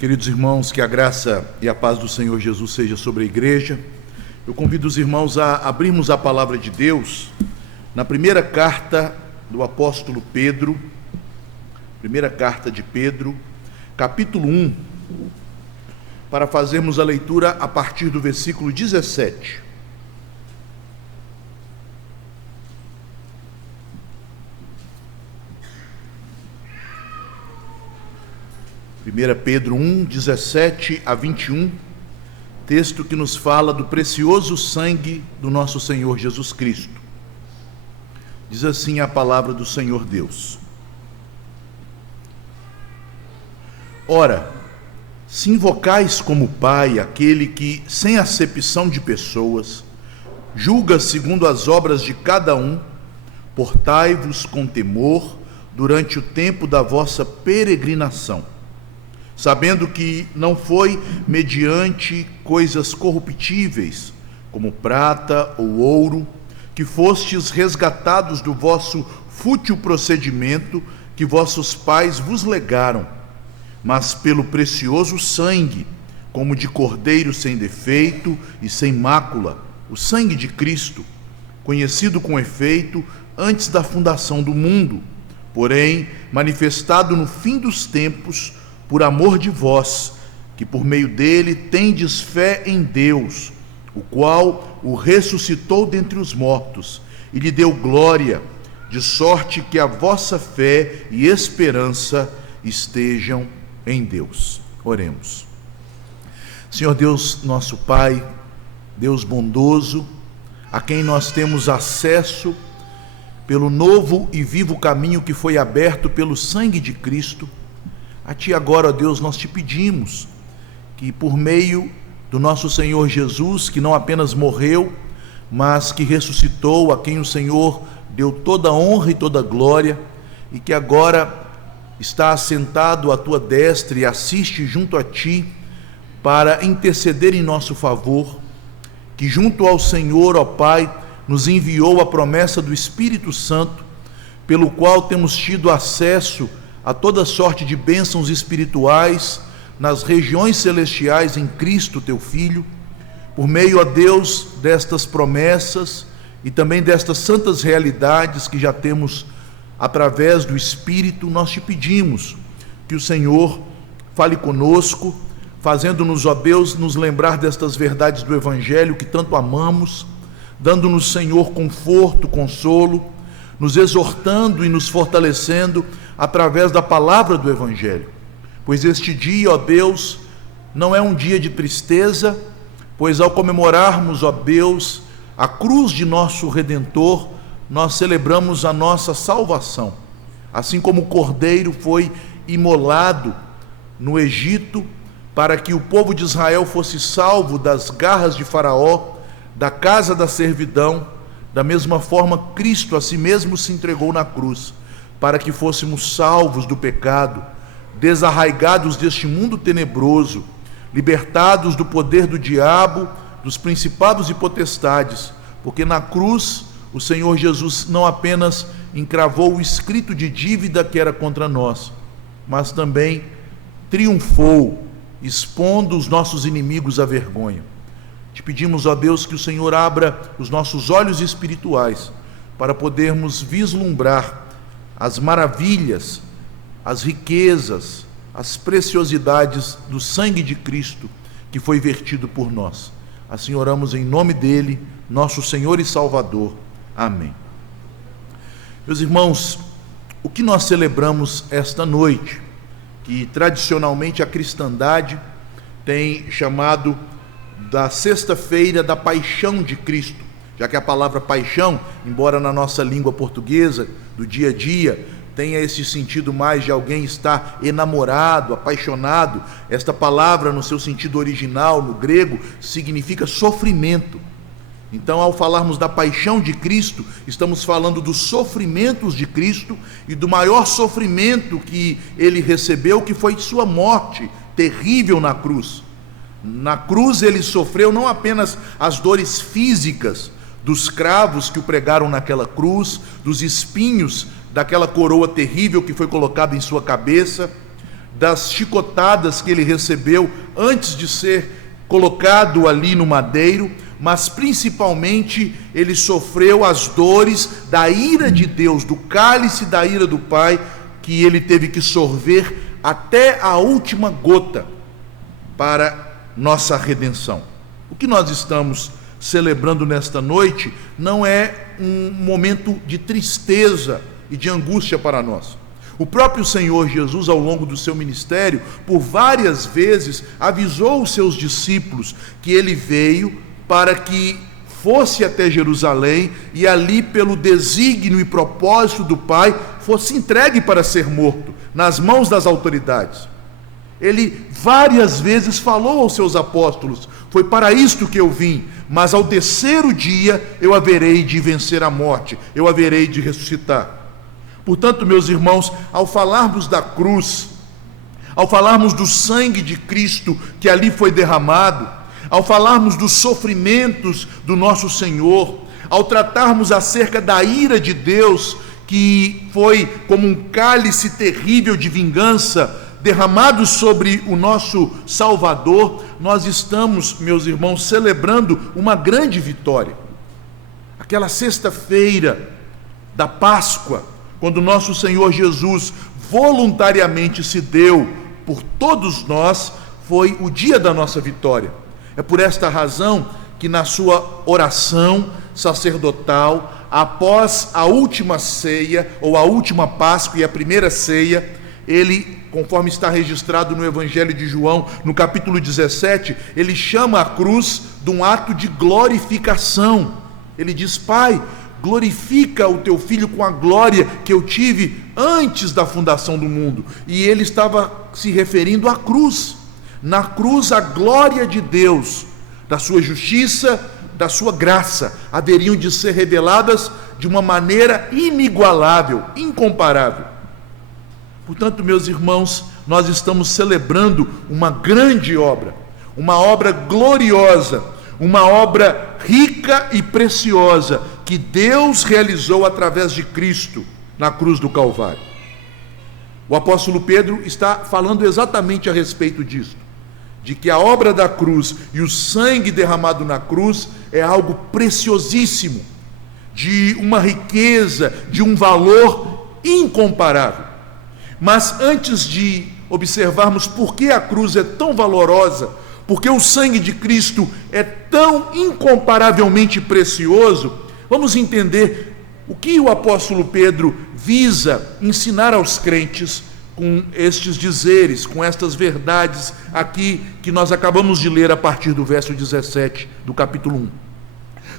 Queridos irmãos, que a graça e a paz do Senhor Jesus seja sobre a igreja. Eu convido os irmãos a abrirmos a palavra de Deus na primeira carta do apóstolo Pedro, primeira carta de Pedro, capítulo 1, para fazermos a leitura a partir do versículo 17. Primeira Pedro 1, 17 a 21, texto que nos fala do precioso sangue do nosso Senhor Jesus Cristo. Diz assim a palavra do Senhor Deus: Ora, se invocais como Pai aquele que, sem acepção de pessoas, julga segundo as obras de cada um, portai-vos com temor durante o tempo da vossa peregrinação, sabendo que não foi mediante coisas corruptíveis, como prata ou ouro, que fostes resgatados do vosso fútil procedimento que vossos pais vos legaram, mas pelo precioso sangue, como de cordeiro sem defeito e sem mácula, o sangue de Cristo, conhecido com efeito antes da fundação do mundo, porém manifestado no fim dos tempos, por amor de vós, que por meio dele tendes fé em Deus, o qual o ressuscitou dentre os mortos e lhe deu glória, de sorte que a vossa fé e esperança estejam em Deus. Oremos. Senhor Deus, nosso Pai, Deus bondoso, a quem nós temos acesso pelo novo e vivo caminho que foi aberto pelo sangue de Cristo, a Ti agora, ó Deus, nós te pedimos que por meio do nosso Senhor Jesus, que não apenas morreu, mas que ressuscitou, a quem o Senhor deu toda a honra e toda a glória, e que agora está assentado à Tua destra e assiste junto a Ti para interceder em nosso favor, que junto ao Senhor, ó Pai, nos enviou a promessa do Espírito Santo, pelo qual temos tido acesso a toda sorte de bênçãos espirituais nas regiões celestiais em Cristo, Teu Filho. Por meio, a Deus, destas promessas e também destas santas realidades que já temos através do Espírito, nós Te pedimos que o Senhor fale conosco, fazendo-nos, ó Deus, nos lembrar destas verdades do Evangelho que tanto amamos, dando-nos, Senhor, conforto, consolo, nos exortando e nos fortalecendo através da palavra do Evangelho. Pois este dia, ó Deus, não é um dia de tristeza, pois ao comemorarmos, ó Deus, a cruz de nosso Redentor, nós celebramos a nossa salvação. Assim como o Cordeiro foi imolado no Egito, para que o povo de Israel fosse salvo das garras de Faraó, da casa da servidão, da mesma forma Cristo a si mesmo se entregou na cruz, para que fôssemos salvos do pecado, desarraigados deste mundo tenebroso, libertados do poder do diabo, dos principados e potestades, porque na cruz o Senhor Jesus não apenas encravou o escrito de dívida que era contra nós, mas também triunfou, expondo os nossos inimigos à vergonha. Te pedimos, ó Deus, que o Senhor abra os nossos olhos espirituais para podermos vislumbrar as maravilhas, as riquezas, as preciosidades do sangue de Cristo que foi vertido por nós. Assim oramos em nome dele, nosso Senhor e Salvador. Amém. Meus irmãos, o que nós celebramos esta noite, que tradicionalmente a cristandade tem chamado da sexta-feira da Paixão de Cristo, já que a palavra paixão, embora na nossa língua portuguesa, do dia a dia, tenha esse sentido mais de alguém estar enamorado, apaixonado, esta palavra no seu sentido original, no grego, significa sofrimento. Então, ao falarmos da paixão de Cristo, estamos falando dos sofrimentos de Cristo e do maior sofrimento que ele recebeu, que foi sua morte terrível na cruz. Na cruz ele sofreu não apenas as dores físicas dos cravos que o pregaram naquela cruz, dos espinhos daquela coroa terrível que foi colocada em sua cabeça, das chicotadas que ele recebeu antes de ser colocado ali no madeiro, mas principalmente ele sofreu as dores da ira de Deus, do cálice da ira do Pai, que ele teve que sorver até a última gota para nossa redenção. O que nós estamos celebrando nesta noite não é um momento de tristeza e de angústia para nós. O próprio Senhor Jesus, ao longo do seu ministério, por várias vezes avisou os seus discípulos que ele veio para que fosse até Jerusalém e ali, pelo desígnio e propósito do Pai, fosse entregue para ser morto nas mãos das autoridades. Ele várias vezes falou aos seus apóstolos: foi para isto que eu vim, mas ao terceiro dia eu haverei de vencer a morte, eu haverei de ressuscitar. Portanto, meus irmãos, ao falarmos da cruz, ao falarmos do sangue de Cristo que ali foi derramado, ao falarmos dos sofrimentos do nosso Senhor, ao tratarmos acerca da ira de Deus, que foi como um cálice terrível de vingança derramado sobre o nosso Salvador, nós estamos, meus irmãos, celebrando uma grande vitória. Aquela sexta-feira da Páscoa, quando nosso Senhor Jesus voluntariamente se deu por todos nós, foi o dia da nossa vitória. É por esta razão que na sua oração sacerdotal, após a última ceia, ou a última Páscoa e a primeira ceia, ele, conforme está registrado no Evangelho de João, no capítulo 17, ele chama a cruz de um ato de glorificação. Ele diz: Pai, glorifica o teu filho com a glória que eu tive antes da fundação do mundo. E ele estava se referindo à cruz. Na cruz, a glória de Deus, da sua justiça, da sua graça, haveriam de ser reveladas de uma maneira inigualável, incomparável. Portanto, meus irmãos, nós estamos celebrando uma grande obra, uma obra gloriosa, uma obra rica e preciosa que Deus realizou através de Cristo na cruz do Calvário. O apóstolo Pedro está falando exatamente a respeito disso, de que a obra da cruz e o sangue derramado na cruz é algo preciosíssimo, de uma riqueza, de um valor incomparável. Mas antes de observarmos por que a cruz é tão valorosa, porque o sangue de Cristo é tão incomparavelmente precioso, vamos entender o que o apóstolo Pedro visa ensinar aos crentes com estes dizeres, com estas verdades aqui que nós acabamos de ler a partir do verso 17 do capítulo 1.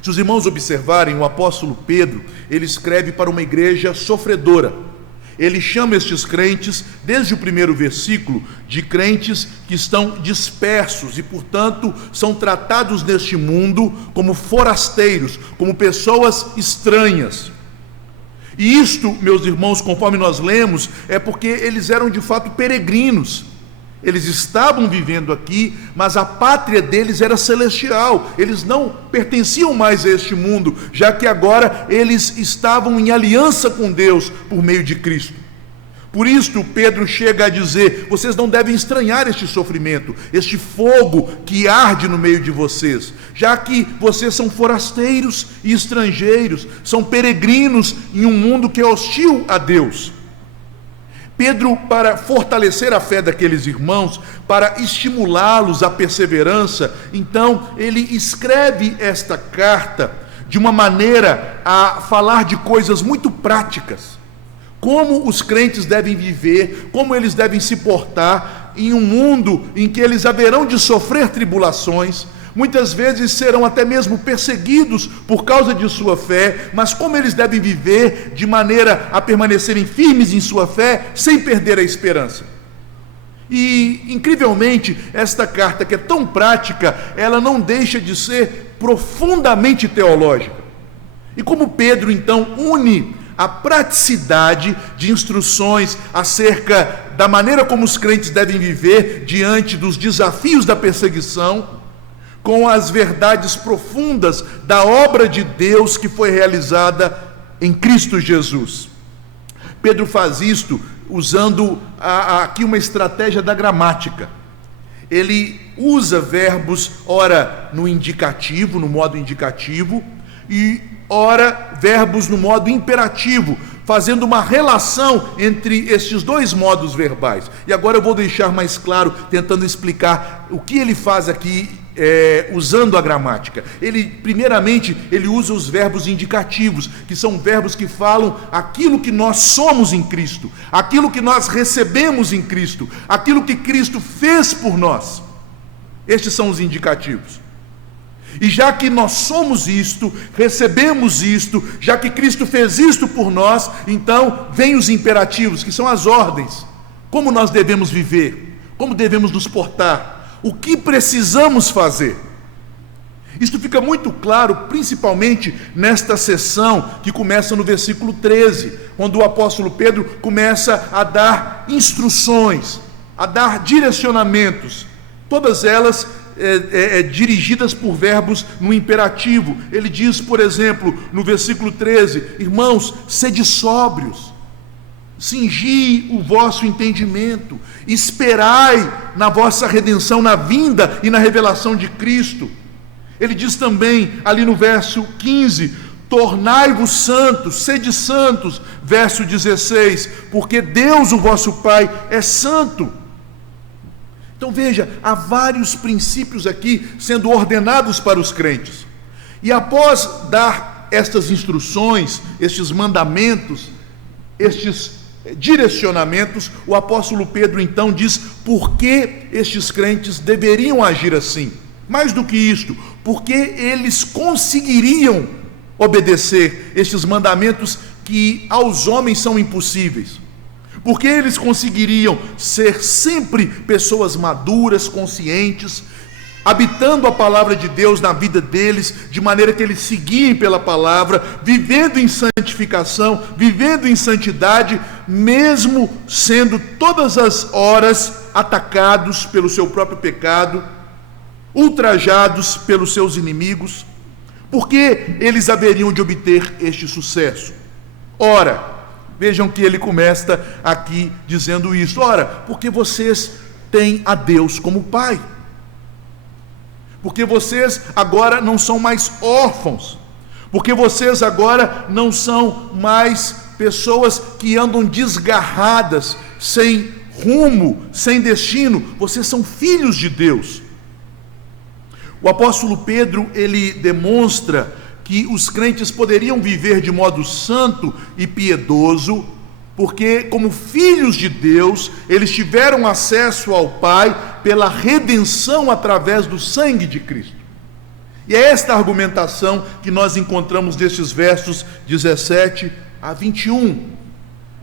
Se os irmãos observarem, o apóstolo Pedro, ele escreve para uma igreja sofredora. Ele chama estes crentes, desde o primeiro versículo, de crentes que estão dispersos e, portanto, são tratados neste mundo como forasteiros, como pessoas estranhas. E isto, meus irmãos, conforme nós lemos, é porque eles eram de fato peregrinos. Eles estavam vivendo aqui, mas a pátria deles era celestial. Eles não pertenciam mais a este mundo, já que agora eles estavam em aliança com Deus por meio de Cristo. Por isso, Pedro chega a dizer: vocês não devem estranhar este sofrimento, este fogo que arde no meio de vocês, já que vocês são forasteiros e estrangeiros, são peregrinos em um mundo que é hostil a Deus. Pedro, para fortalecer a fé daqueles irmãos, para estimulá-los à perseverança, então ele escreve esta carta de uma maneira a falar de coisas muito práticas. Como os crentes devem viver, como eles devem se portar em um mundo em que eles haverão de sofrer tribulações, muitas vezes serão até mesmo perseguidos por causa de sua fé, mas como eles devem viver de maneira a permanecerem firmes em sua fé, sem perder a esperança. E, incrivelmente, esta carta, que é tão prática, ela não deixa de ser profundamente teológica. E como Pedro, então, une a praticidade de instruções acerca da maneira como os crentes devem viver diante dos desafios da perseguição, com as verdades profundas da obra de Deus que foi realizada em Cristo Jesus. Pedro faz isto usando aqui uma estratégia da gramática. Ele usa verbos, ora no indicativo, no modo indicativo, e ora verbos no modo imperativo, fazendo uma relação entre estes dois modos verbais. E agora eu vou deixar mais claro, tentando explicar o que ele faz aqui, usando a gramática. Primeiramente, ele usa os verbos indicativos, que são verbos que falam aquilo que nós somos em Cristo, aquilo que nós recebemos em Cristo, aquilo que Cristo fez por nós. Estes são os indicativos. E já que nós somos isto, recebemos isto, já que Cristo fez isto por nós, então vem os imperativos, que são as ordens. Como nós devemos viver, como devemos nos portar, o que precisamos fazer. Isto fica muito claro, principalmente nesta seção que começa no versículo 13, quando o apóstolo Pedro começa a dar instruções, a dar direcionamentos, todas elas dirigidas por verbos no imperativo. Ele diz, por exemplo, no versículo 13: irmãos, sede sóbrios, cingi o vosso entendimento, esperai na vossa redenção, na vinda e na revelação de Cristo. Ele diz também, ali no verso 15: tornai-vos santos, sede santos, verso 16, porque Deus, o vosso Pai, é santo. Então veja, há vários princípios aqui sendo ordenados para os crentes. E após dar estas instruções, estes mandamentos, estes direcionamentos, o apóstolo Pedro então diz por que estes crentes deveriam agir assim. Mais do que isto, porque eles conseguiriam obedecer estes mandamentos que aos homens são impossíveis. Porque eles conseguiriam ser sempre pessoas maduras, conscientes, habitando a palavra de Deus na vida deles, de maneira que eles seguiem pela palavra, vivendo em santificação, vivendo em santidade, mesmo sendo todas as horas atacados pelo seu próprio pecado, ultrajados pelos seus inimigos. Por que eles haveriam de obter este sucesso? Ora, vejam que ele começa aqui dizendo isso. Ora, porque vocês têm a Deus como Pai. Porque vocês agora não são mais órfãos. Porque vocês agora não são mais pessoas que andam desgarradas, sem rumo, sem destino. Vocês são filhos de Deus. O apóstolo Pedro, ele demonstra que os crentes poderiam viver de modo santo e piedoso, porque como filhos de Deus, eles tiveram acesso ao Pai pela redenção através do sangue de Cristo. E é esta argumentação que nós encontramos nestes versos 17 a 21.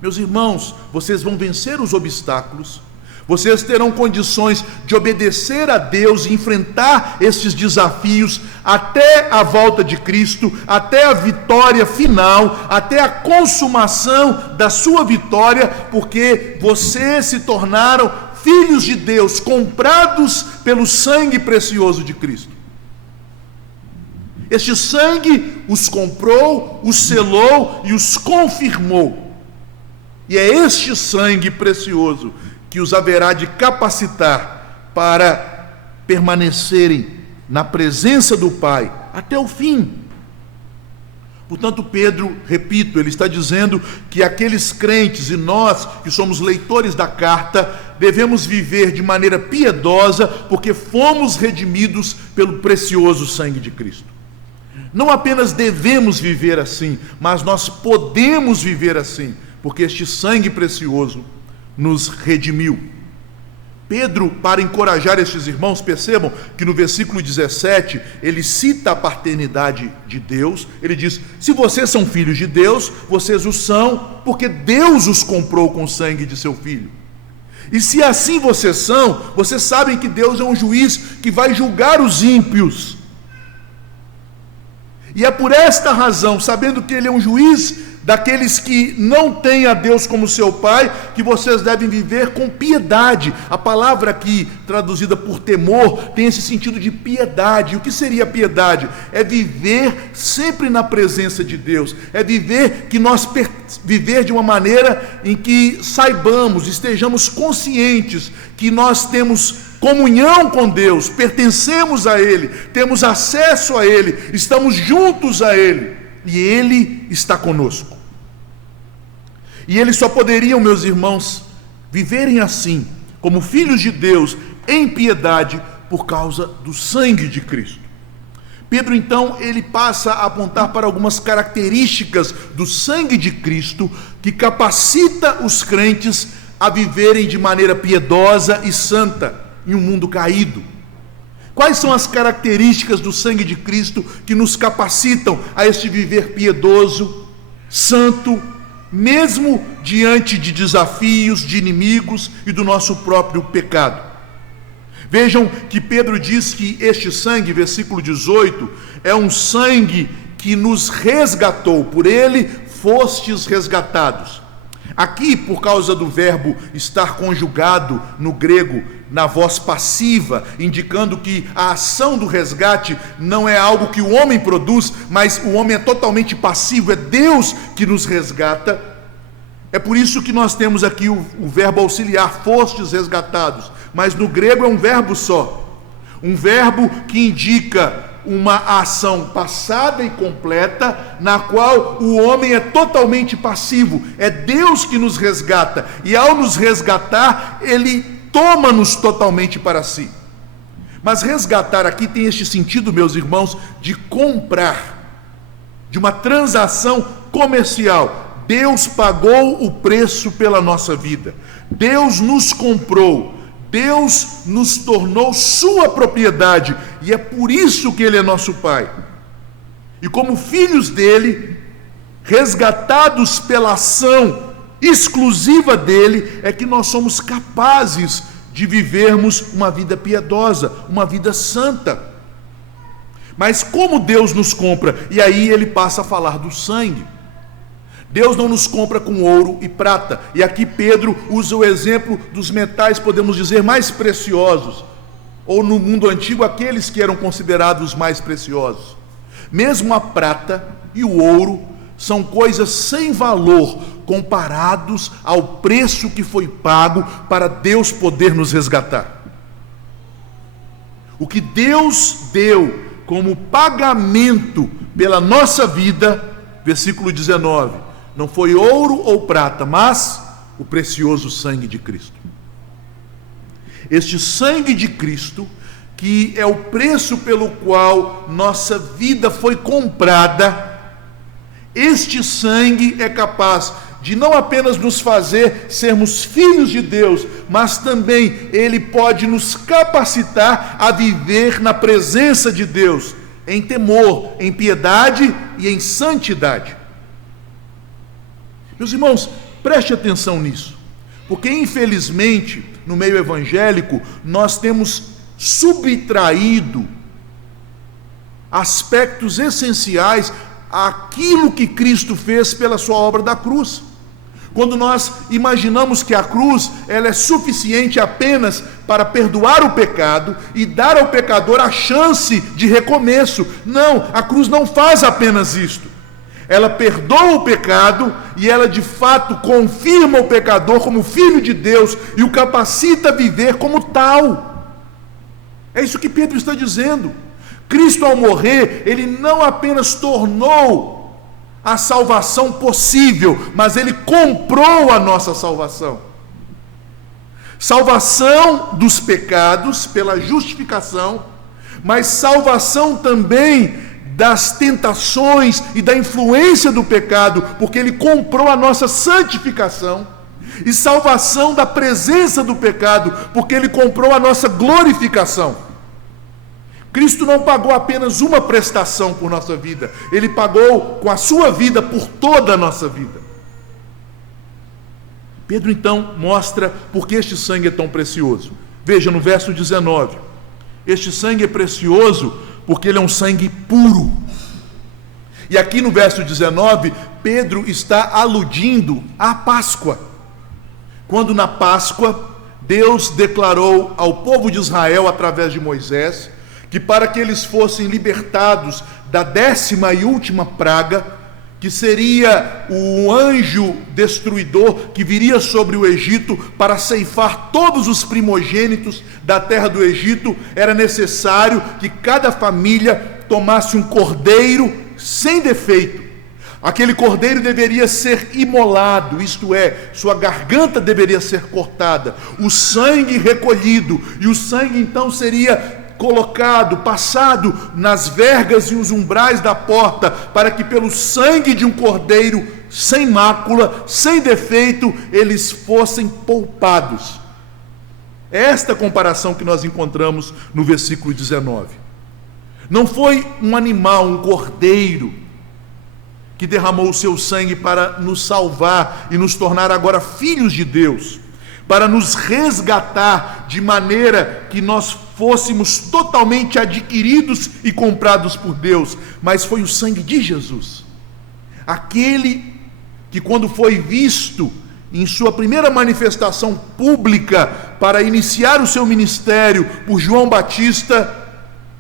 Meus irmãos, vocês vão vencer os obstáculos, vocês terão condições de obedecer a Deus e enfrentar estes desafios até a volta de Cristo, até a vitória final, até a consumação da sua vitória, porque vocês se tornaram filhos de Deus, comprados pelo sangue precioso de Cristo. Este sangue os comprou, os selou e os confirmou. E é este sangue precioso que os haverá de capacitar para permanecerem na presença do Pai até o fim. Portanto, Pedro, repito, ele está dizendo que aqueles crentes e nós, que somos leitores da carta, devemos viver de maneira piedosa, porque fomos redimidos pelo precioso sangue de Cristo. Não apenas devemos viver assim, mas nós podemos viver assim, porque este sangue precioso nos redimiu. Pedro, para encorajar estes irmãos, percebam que no versículo 17, ele cita a paternidade de Deus. Ele diz: se vocês são filhos de Deus, vocês o são, porque Deus os comprou com o sangue de seu Filho. E se assim vocês são, vocês sabem que Deus é um juiz que vai julgar os ímpios. E é por esta razão, sabendo que Ele é um juiz daqueles que não têm a Deus como seu Pai, que vocês devem viver com piedade. A palavra aqui, traduzida por temor, tem esse sentido de piedade. O que seria piedade? É viver sempre na presença de Deus. É viver viver de uma maneira em que saibamos, estejamos conscientes que nós temos comunhão com Deus, pertencemos a Ele, temos acesso a Ele, estamos juntos a Ele, e Ele está conosco. E eles só poderiam, meus irmãos, viverem assim, como filhos de Deus, em piedade, por causa do sangue de Cristo. Pedro, então, ele passa a apontar para algumas características do sangue de Cristo, que capacita os crentes a viverem de maneira piedosa e santa, em um mundo caído. Quais são as características do sangue de Cristo que nos capacitam a este viver piedoso, santo, mesmo diante de desafios, de inimigos e do nosso próprio pecado? Vejam que Pedro diz que este sangue, versículo 18, é um sangue que nos resgatou, por ele fostes resgatados. Aqui, por causa do verbo estar conjugado no grego, na voz passiva, indicando que a ação do resgate não é algo que o homem produz, mas o homem é totalmente passivo, é Deus que nos resgata. É por isso que nós temos aqui o verbo auxiliar, fostes resgatados, mas no grego é um verbo só, um verbo que indica uma ação passada e completa, na qual o homem é totalmente passivo. É Deus que nos resgata, e ao nos resgatar, Ele toma-nos totalmente para si. Mas resgatar aqui tem este sentido, meus irmãos, de comprar, de uma transação comercial. Deus pagou o preço pela nossa vida, Deus nos comprou, Deus nos tornou sua propriedade, e é por isso que Ele é nosso Pai. E como filhos dele, resgatados pela ação exclusiva dele, é que nós somos capazes de vivermos uma vida piedosa, uma vida santa. Mas como Deus nos compra? E aí ele passa a falar do sangue. Deus não nos compra com ouro e prata. E aqui Pedro usa o exemplo dos metais, podemos dizer, mais preciosos. Ou no mundo antigo, aqueles que eram considerados mais preciosos. Mesmo a prata e o ouro são coisas sem valor comparados ao preço que foi pago para Deus poder nos resgatar. O que Deus deu como pagamento pela nossa vida, versículo 19, não foi ouro ou prata, mas o precioso sangue de Cristo. Este sangue de Cristo, que é o preço pelo qual nossa vida foi comprada, este sangue é capaz de não apenas nos fazer sermos filhos de Deus, mas também ele pode nos capacitar a viver na presença de Deus, em temor, em piedade e em santidade. Meus irmãos, preste atenção nisso, porque infelizmente no meio evangélico nós temos subtraído aspectos essenciais àquilo que Cristo fez pela sua obra da cruz. Quando nós imaginamos que a cruz ela é suficiente apenas para perdoar o pecado e dar ao pecador a chance de recomeço. Não, a cruz não faz apenas isto. Ela perdoa o pecado e ela de fato confirma o pecador como filho de Deus e o capacita a viver como tal. É isso que Pedro está dizendo. Cristo, ao morrer, ele não apenas tornou a salvação possível, mas ele comprou a nossa salvação. Salvação dos pecados pela justificação, mas salvação também das tentações e da influência do pecado, porque ele comprou a nossa santificação, e salvação da presença do pecado, porque ele comprou a nossa glorificação. Cristo não pagou apenas uma prestação por nossa vida, ele pagou com a sua vida por toda a nossa vida. Pedro então mostra por que este sangue é tão precioso. Veja no verso 19, este sangue é precioso porque ele é um sangue puro. E aqui no verso 19, Pedro está aludindo à Páscoa, quando na Páscoa Deus declarou ao povo de Israel, através de Moisés, que para que eles fossem libertados da 10ª e última praga, que seria o anjo destruidor que viria sobre o Egito para ceifar todos os primogênitos da terra do Egito, era necessário que cada família tomasse um cordeiro sem defeito. Aquele cordeiro deveria ser imolado, isto é, sua garganta deveria ser cortada, o sangue recolhido, e o sangue então seria colocado, passado nas vergas e os umbrais da porta, para que pelo sangue de um cordeiro sem mácula, sem defeito, eles fossem poupados. É esta comparação que nós encontramos no versículo 19. Não foi um animal, um cordeiro, que derramou o seu sangue para nos salvar e nos tornar agora filhos de Deus, para nos resgatar de maneira que nós fôssemos totalmente adquiridos e comprados por Deus, mas foi o sangue de Jesus, aquele que, quando foi visto em sua primeira manifestação pública para iniciar o seu ministério por João Batista,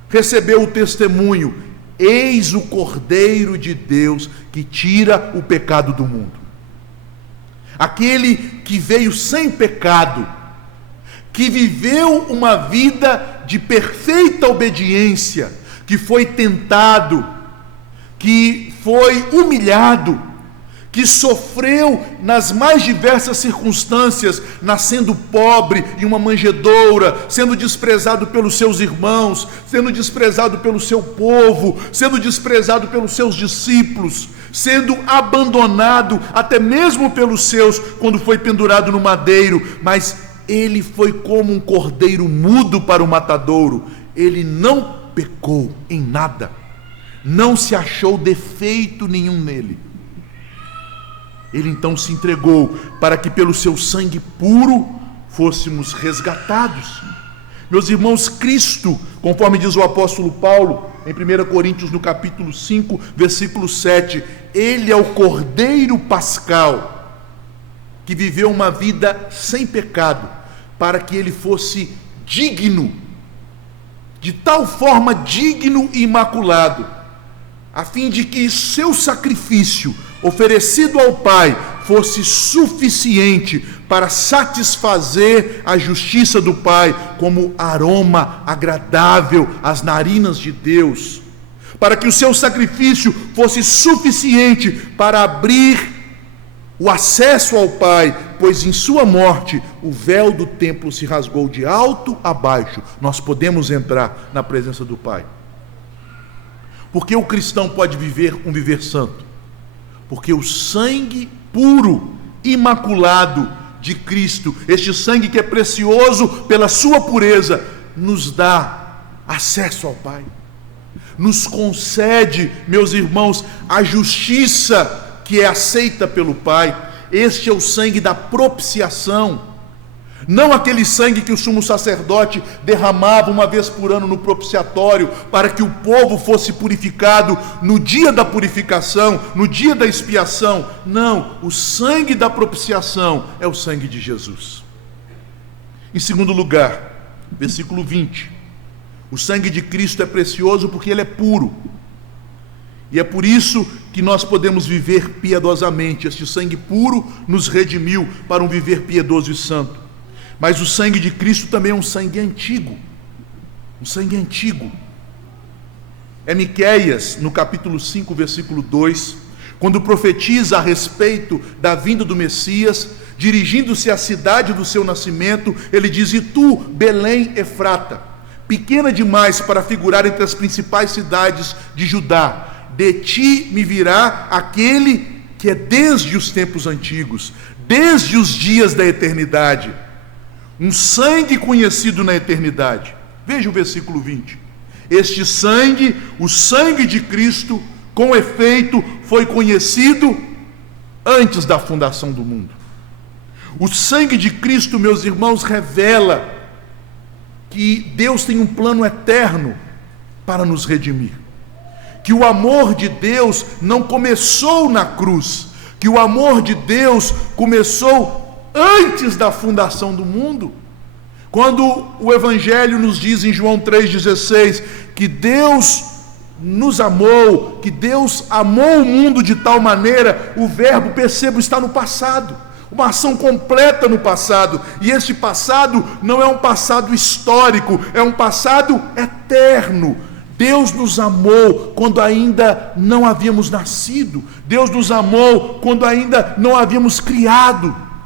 recebeu o testemunho: eis o Cordeiro de Deus que tira o pecado do mundo. Aquele que veio sem pecado, que viveu uma vida de perfeita obediência, que foi tentado, que foi humilhado, que sofreu nas mais diversas circunstâncias, nascendo pobre em uma manjedoura, sendo desprezado pelos seus irmãos, sendo desprezado pelo seu povo, sendo desprezado pelos seus discípulos, sendo abandonado até mesmo pelos seus, quando foi pendurado no madeiro, mas ele foi como um cordeiro mudo para o matadouro. Ele não pecou em nada, não se achou defeito nenhum nele. Ele então se entregou para que pelo seu sangue puro fôssemos resgatados. Meus irmãos, Cristo, conforme diz o apóstolo Paulo em 1 Coríntios no capítulo 5, versículo 7, Ele é o Cordeiro Pascal, que viveu uma vida sem pecado, para que ele fosse digno, de tal forma digno e imaculado, a fim de que seu sacrifício oferecido ao Pai fosse suficiente para satisfazer a justiça do Pai, como aroma agradável às narinas de Deus, para que o seu sacrifício fosse suficiente para abrir o acesso ao Pai, pois em sua morte o véu do templo se rasgou de alto a baixo. Nós podemos entrar na presença do Pai. Porque o cristão pode viver um viver santo? Porque o sangue puro, imaculado de Cristo, este sangue que é precioso pela sua pureza, nos dá acesso ao Pai, nos concede, meus irmãos, a justiça que é aceita pelo Pai. Este é o sangue da propiciação, não aquele sangue que o sumo sacerdote derramava uma vez por ano no propiciatório, para que o povo fosse purificado no dia da purificação, no dia da expiação. Não, o sangue da propiciação é o sangue de Jesus. Em segundo lugar, versículo 20, o sangue de Cristo é precioso porque ele é puro, e é por isso que nós podemos viver piedosamente. Este sangue puro nos redimiu para um viver piedoso e santo. Mas o sangue de Cristo também é um sangue antigo, um sangue antigo. É Miqueias, no capítulo 5, versículo 2, quando profetiza a respeito da vinda do Messias, dirigindo-se à cidade do seu nascimento, ele diz: e tu, Belém Efrata, pequena demais para figurar entre as principais cidades de Judá, de ti me virá aquele que é desde os tempos antigos, desde os dias da eternidade, um sangue conhecido na eternidade. Veja o versículo 20. Este sangue, o sangue de Cristo, com efeito, foi conhecido antes da fundação do mundo. O sangue de Cristo, meus irmãos, revela que Deus tem um plano eterno para nos redimir, que o amor de Deus não começou na cruz, que o amor de Deus começou antes da fundação do mundo. Quando o Evangelho nos diz em João 3,16 que Deus nos amou, que Deus amou o mundo de tal maneira, o verbo, percebo, está no passado, uma ação completa no passado, e este passado não é um passado histórico, é um passado eterno. Deus nos amou quando ainda não havíamos nascido, Deus nos amou quando ainda não havíamos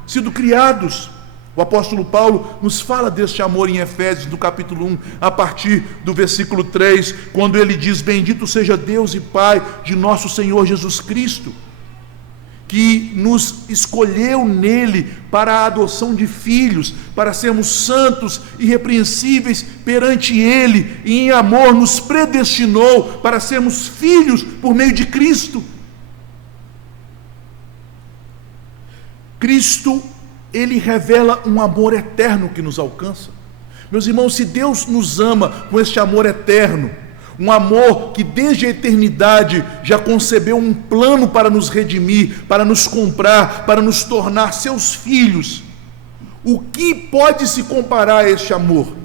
sido criados. O apóstolo Paulo nos fala deste amor em Efésios, no capítulo 1, a partir do versículo 3, quando ele diz: bendito seja Deus e Pai de nosso Senhor Jesus Cristo, que nos escolheu nele para a adoção de filhos, para sermos santos e irrepreensíveis perante ele, e em amor nos predestinou para sermos filhos por meio de Cristo. Cristo, ele revela um amor eterno que nos alcança. Meus irmãos, se Deus nos ama com este amor eterno, um amor que desde a eternidade já concebeu um plano para nos redimir, para nos comprar, para nos tornar seus filhos, o que pode se comparar a este amor?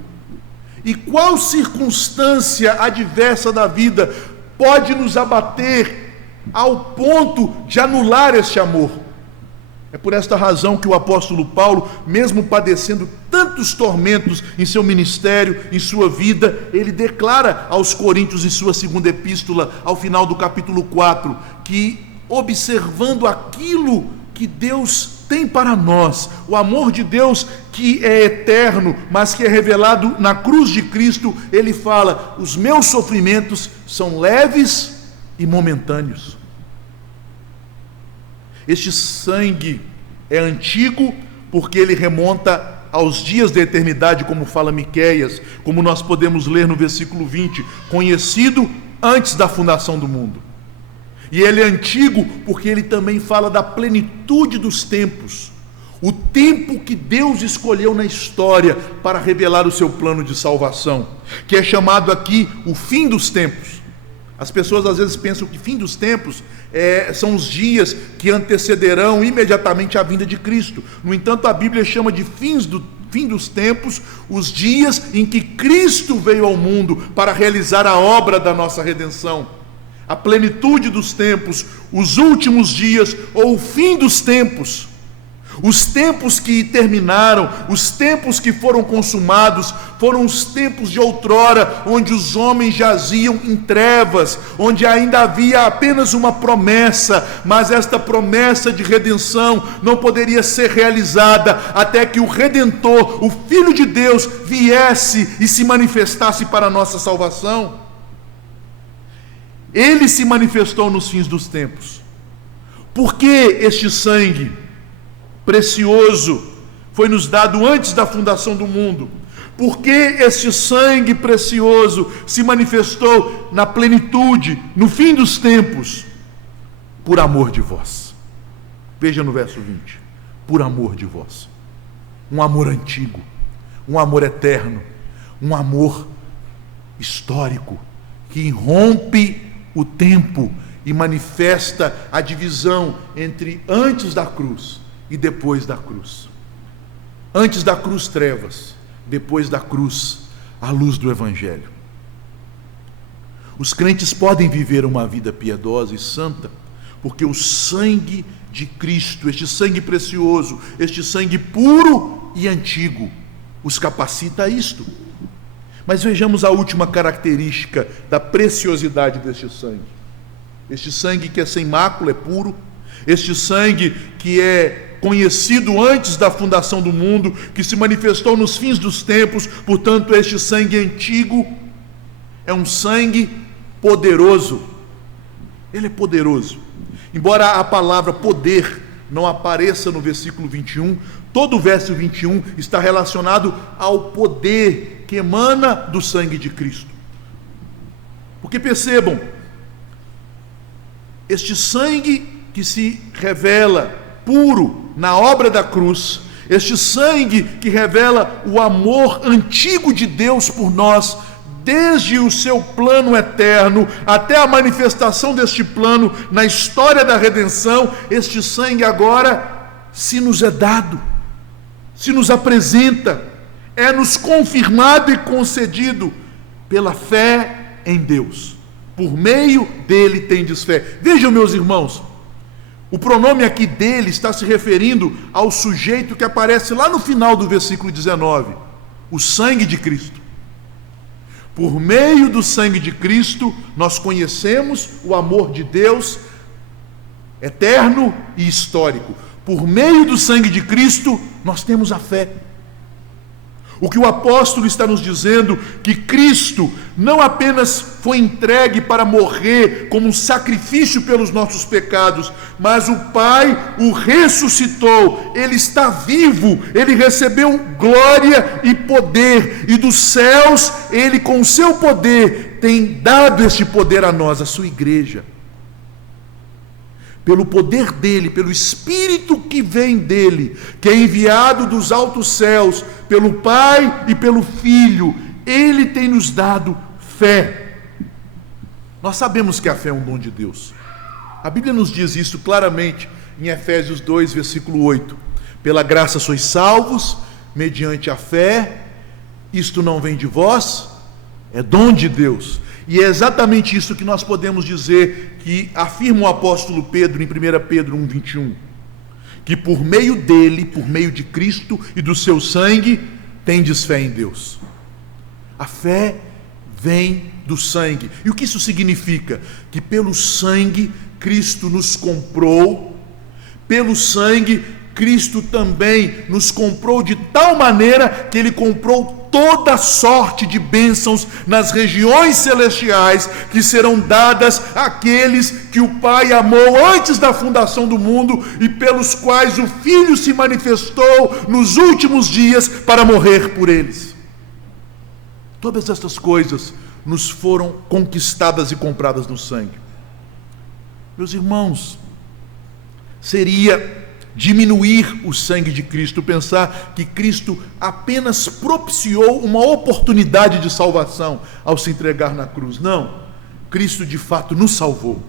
E qual circunstância adversa da vida pode nos abater ao ponto de anular este amor? É por esta razão que o apóstolo Paulo, mesmo padecendo tantos tormentos em seu ministério, em sua vida, ele declara aos Coríntios em sua segunda epístola, ao final do capítulo 4, que observando aquilo que Deus tem para nós, o amor de Deus que é eterno, mas que é revelado na cruz de Cristo, ele fala: os meus sofrimentos são leves e momentâneos. Este sangue é antigo porque ele remonta aos dias da eternidade, como fala Miqueias, como nós podemos ler no versículo 20, conhecido antes da fundação do mundo. E ele é antigo porque ele também fala da plenitude dos tempos, o tempo que Deus escolheu na história para revelar o seu plano de salvação, que é chamado aqui o fim dos tempos. As pessoas às vezes pensam que fim dos tempos são os dias que antecederão imediatamente a vinda de Cristo. No entanto, a Bíblia chama de fim dos tempos os dias em que Cristo veio ao mundo para realizar a obra da nossa redenção. A plenitude dos tempos, os últimos dias ou o fim dos tempos. Os tempos que terminaram, os tempos que foram consumados, foram os tempos de outrora, onde os homens jaziam em trevas, onde ainda havia apenas uma promessa, mas esta promessa de redenção não poderia ser realizada até que o Redentor, o Filho de Deus, viesse e se manifestasse para a nossa salvação. Ele se manifestou nos fins dos tempos. Por que este sangue precioso foi nos dado antes da fundação do mundo? Porque este sangue precioso se manifestou na plenitude, no fim dos tempos, por amor de vós. Veja no verso 20, por amor de vós. Um amor antigo, um amor eterno, um amor histórico, que irrompe o tempo e manifesta a divisão entre antes da cruz e depois da cruz. Antes da cruz, trevas. Depois da cruz, a luz do Evangelho. Os crentes podem viver uma vida piedosa e santa, porque o sangue de Cristo, este sangue precioso, este sangue puro e antigo, os capacita a isto. Mas vejamos a última característica da preciosidade deste sangue. Este sangue que é sem mácula, é puro. Este sangue que é conhecido antes da fundação do mundo, que se manifestou nos fins dos tempos, portanto este sangue antigo é um sangue poderoso. Ele é poderoso. Embora a palavra poder não apareça no versículo 21, todo o verso 21 está relacionado ao poder que emana do sangue de Cristo. Porque percebam, este sangue que se revela puro na obra da cruz, este sangue que revela o amor antigo de Deus por nós, desde o seu plano eterno até a manifestação deste plano na história da redenção, este sangue agora se nos é dado, se nos apresenta, é-nos confirmado e concedido pela fé em Deus. Por meio dele tendes fé. Vejam, meus irmãos, o pronome aqui dele está se referindo ao sujeito que aparece lá no final do versículo 19, o sangue de Cristo. Por meio do sangue de Cristo, nós conhecemos o amor de Deus eterno e histórico. Por meio do sangue de Cristo, nós temos a fé. O que o apóstolo está nos dizendo, que Cristo não apenas foi entregue para morrer como um sacrifício pelos nossos pecados, mas o Pai o ressuscitou, Ele está vivo, Ele recebeu glória e poder, e dos céus, Ele com o seu poder, tem dado este poder a nós, a sua igreja. Pelo poder dele, pelo Espírito que vem dele, que é enviado dos altos céus, pelo Pai e pelo Filho, ele tem nos dado fé. Nós sabemos que a fé é um dom de Deus. A Bíblia nos diz isso claramente em Efésios 2, versículo 8. Pela graça sois salvos, mediante a fé, isto não vem de vós, é dom de Deus. E é exatamente isso que nós podemos dizer, que afirma o apóstolo Pedro em 1 Pedro 1,21, que por meio dele, por meio de Cristo e do seu sangue, tendes fé em Deus. A fé vem do sangue. E o que isso significa? Que pelo sangue Cristo nos comprou, pelo sangue Cristo também nos comprou de tal maneira que Ele comprou toda sorte de bênçãos nas regiões celestiais que serão dadas àqueles que o Pai amou antes da fundação do mundo e pelos quais o Filho se manifestou nos últimos dias para morrer por eles. Todas estas coisas nos foram conquistadas e compradas no sangue. Meus irmãos, seria diminuir o sangue de Cristo, pensar que Cristo apenas propiciou uma oportunidade de salvação ao se entregar na cruz. Não, Cristo de fato nos salvou.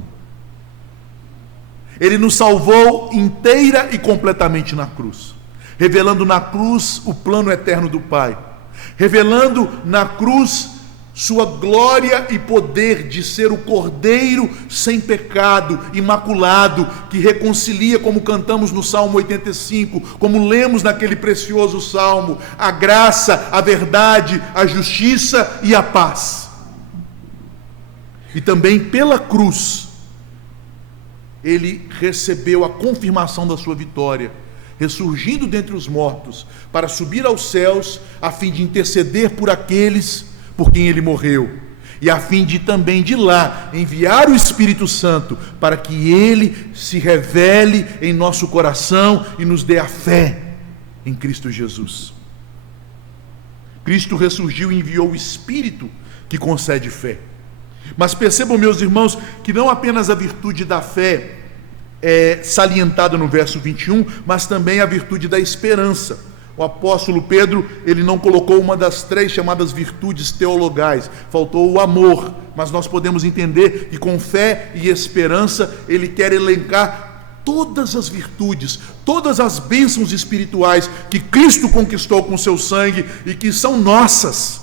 Ele nos salvou inteira e completamente na cruz, revelando na cruz o plano eterno do Pai, revelando na cruz sua glória e poder de ser o Cordeiro sem pecado, imaculado, que reconcilia, como cantamos no Salmo 85, como lemos naquele precioso Salmo, a graça, a verdade, a justiça e a paz. E também pela cruz, ele recebeu a confirmação da sua vitória, ressurgindo dentre os mortos, para subir aos céus, a fim de interceder por aqueles por quem ele morreu, e a fim de também de lá enviar o Espírito Santo para que ele se revele em nosso coração e nos dê a fé em Cristo Jesus. Cristo ressurgiu e enviou o Espírito que concede fé. Mas percebam, meus irmãos, que não apenas a virtude da fé é salientada no verso 21, mas também a virtude da esperança. O apóstolo Pedro, ele não colocou uma das três chamadas virtudes teologais, faltou o amor, mas nós podemos entender que com fé e esperança, ele quer elencar todas as virtudes, todas as bênçãos espirituais que Cristo conquistou com seu sangue e que são nossas.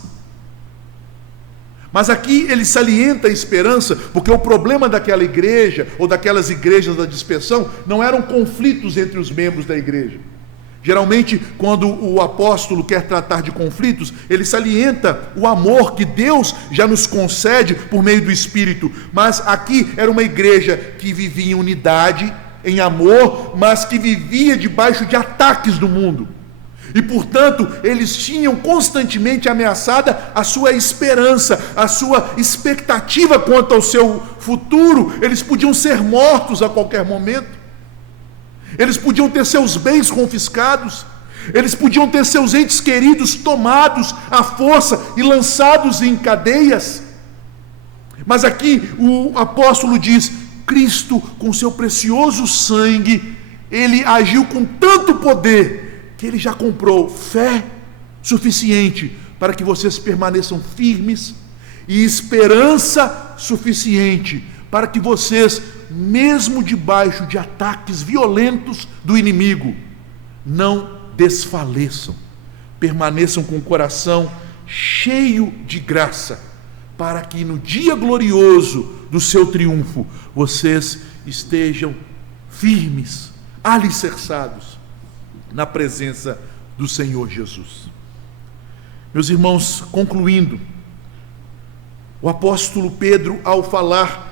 Mas aqui ele salienta a esperança, porque o problema daquela igreja, ou daquelas igrejas da dispersão, não eram conflitos entre os membros da igreja. Geralmente, quando o apóstolo quer tratar de conflitos, ele salienta o amor que Deus já nos concede por meio do Espírito. Mas aqui era uma igreja que vivia em unidade, em amor, mas que vivia debaixo de ataques do mundo. E, portanto, eles tinham constantemente ameaçada a sua esperança, a sua expectativa quanto ao seu futuro. Eles podiam ser mortos a qualquer momento. Eles podiam ter seus bens confiscados, eles podiam ter seus entes queridos tomados à força e lançados em cadeias. Mas aqui o apóstolo diz: Cristo, com seu precioso sangue, ele agiu com tanto poder, que ele já comprou fé suficiente para que vocês permaneçam firmes e esperança suficiente para que vocês, mesmo debaixo de ataques violentos do inimigo, não desfaleçam, permaneçam com o coração cheio de graça, para que no dia glorioso do seu triunfo, vocês estejam firmes, alicerçados na presença do Senhor Jesus. Meus irmãos, concluindo, o apóstolo Pedro, ao falar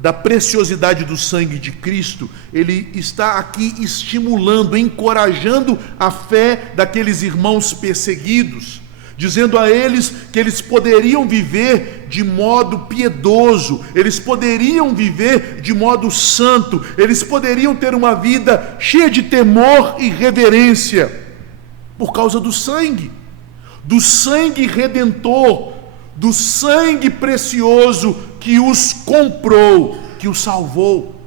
da preciosidade do sangue de Cristo, ele está aqui estimulando, encorajando a fé daqueles irmãos perseguidos, dizendo a eles que eles poderiam viver de modo piedoso, eles poderiam viver de modo santo, eles poderiam ter uma vida cheia de temor e reverência, por causa do sangue redentor, do sangue precioso que os comprou, que os salvou.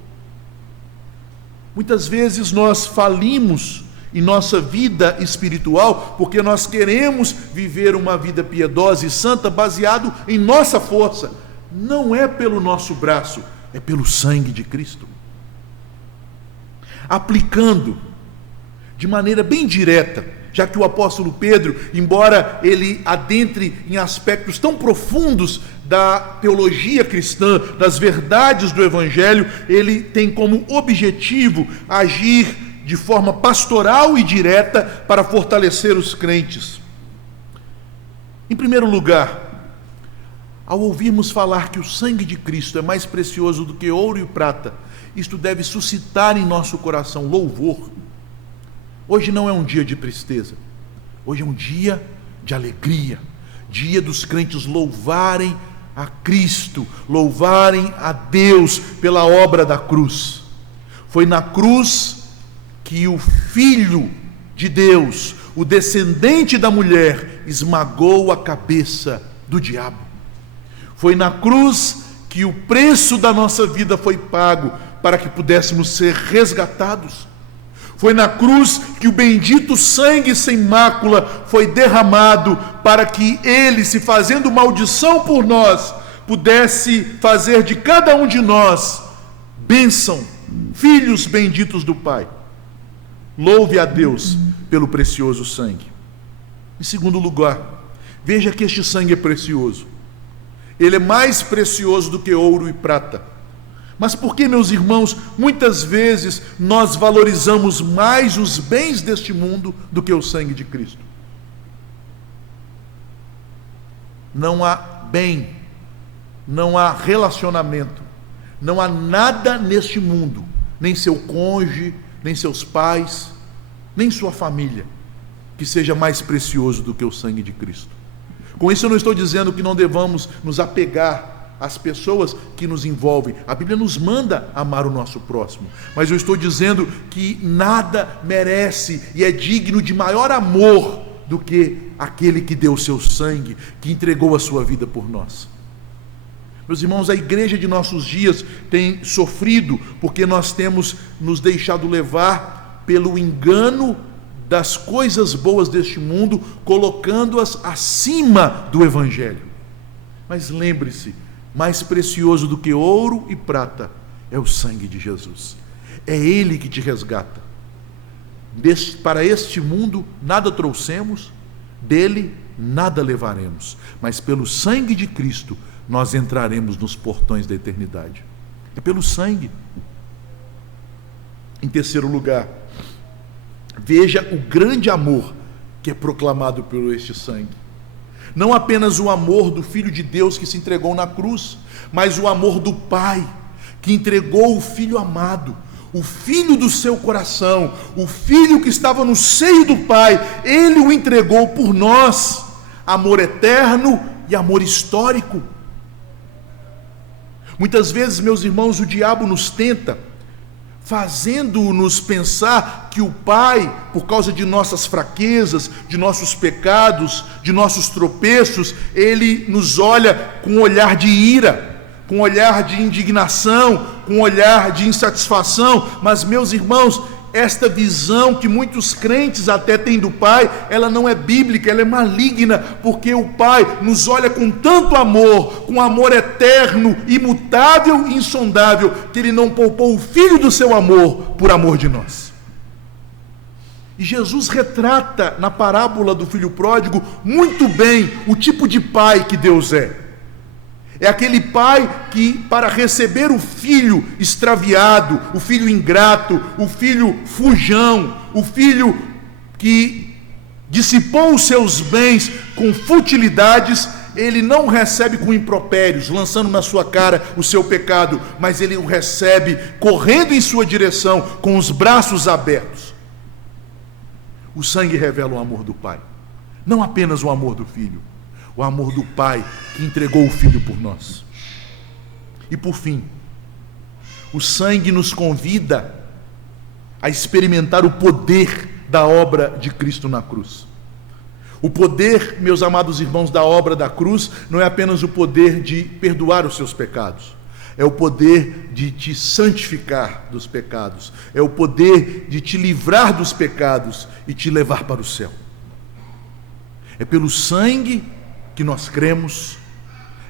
Muitas vezes nós falimos em nossa vida espiritual porque nós queremos viver uma vida piedosa e santa baseado em nossa força. Não é pelo nosso braço, é pelo sangue de Cristo. Aplicando de maneira bem direta, já que o apóstolo Pedro, embora ele adentre em aspectos tão profundos da teologia cristã, das verdades do Evangelho, ele tem como objetivo agir de forma pastoral e direta para fortalecer os crentes. Em primeiro lugar, ao ouvirmos falar que o sangue de Cristo é mais precioso do que ouro e prata, isto deve suscitar em nosso coração louvor. Hoje não é um dia de tristeza, hoje é um dia de alegria, dia dos crentes louvarem a Cristo, louvarem a Deus pela obra da cruz. Foi na cruz que o Filho de Deus, o descendente da mulher, esmagou a cabeça do diabo. Foi na cruz que o preço da nossa vida foi pago para que pudéssemos ser resgatados. Foi na cruz que o bendito sangue sem mácula foi derramado para que ele, se fazendo maldição por nós, pudesse fazer de cada um de nós bênção, filhos benditos do Pai. Louve a Deus pelo precioso sangue. Em segundo lugar, veja que este sangue é precioso. Ele é mais precioso do que ouro e prata. Mas por que, meus irmãos, muitas vezes nós valorizamos mais os bens deste mundo do que o sangue de Cristo? Não há bem, não há relacionamento, não há nada neste mundo, nem seu cônjuge, nem seus pais, nem sua família, que seja mais precioso do que o sangue de Cristo. Com isso eu não estou dizendo que não devamos nos apegar as pessoas que nos envolvem. A Bíblia nos manda amar o nosso próximo, mas eu estou dizendo que nada merece e é digno de maior amor do que aquele que deu o seu sangue, que entregou a sua vida por nós. Meus irmãos, a igreja de nossos dias tem sofrido porque nós temos nos deixado levar pelo engano das coisas boas deste mundo, colocando-as acima do Evangelho. Mas lembre-se, mais precioso do que ouro e prata é o sangue de Jesus. É Ele que te resgata. Para este mundo nada trouxemos, dele nada levaremos, mas pelo sangue de Cristo nós entraremos nos portões da eternidade. É pelo sangue. Em terceiro lugar, veja o grande amor que é proclamado por este sangue. Não apenas o amor do Filho de Deus que se entregou na cruz, mas o amor do Pai, que entregou o Filho amado, o Filho do seu coração, o Filho que estava no seio do Pai, Ele o entregou por nós. Amor eterno e amor histórico. Muitas vezes, meus irmãos, o diabo nos tenta, fazendo-nos pensar que o Pai, por causa de nossas fraquezas, de nossos pecados, de nossos tropeços, Ele nos olha com um olhar de ira, com um olhar de indignação, com um olhar de insatisfação. Mas, meus irmãos, esta visão que muitos crentes até têm do Pai, ela não é bíblica, ela é maligna, porque o Pai nos olha com tanto amor, com amor eterno, imutável e insondável, que Ele não poupou o Filho do seu amor por amor de nós. E Jesus retrata na parábola do filho pródigo muito bem o tipo de pai que Deus é. É aquele pai que, para receber o filho extraviado, o filho ingrato, o filho fujão, o filho que dissipou os seus bens com futilidades, ele não o recebe com impropérios, lançando na sua cara o seu pecado, mas ele o recebe correndo em sua direção, com os braços abertos. O sangue revela o amor do Pai, não apenas o amor do Filho, o amor do Pai que entregou o Filho por nós. E por fim, o sangue nos convida a experimentar o poder da obra de Cristo na cruz. O poder, meus amados irmãos, da obra da cruz não é apenas o poder de perdoar os seus pecados, é o poder de te santificar dos pecados, é o poder de te livrar dos pecados e te levar para o céu. É pelo sangue que nós cremos,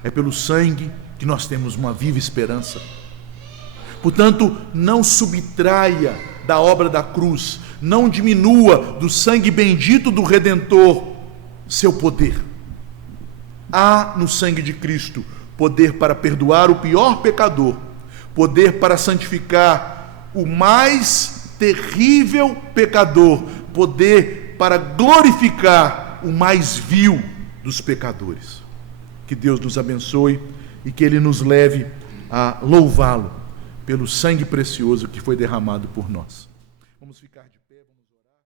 é pelo sangue que nós temos uma viva esperança. Portanto, não subtraia da obra da cruz, não diminua do sangue bendito do Redentor seu poder. Há no sangue de Cristo poder para perdoar o pior pecador, poder para santificar o mais terrível pecador, poder para glorificar o mais vil dos pecadores. Que Deus nos abençoe e que Ele nos leve a louvá-lo pelo sangue precioso que foi derramado por nós.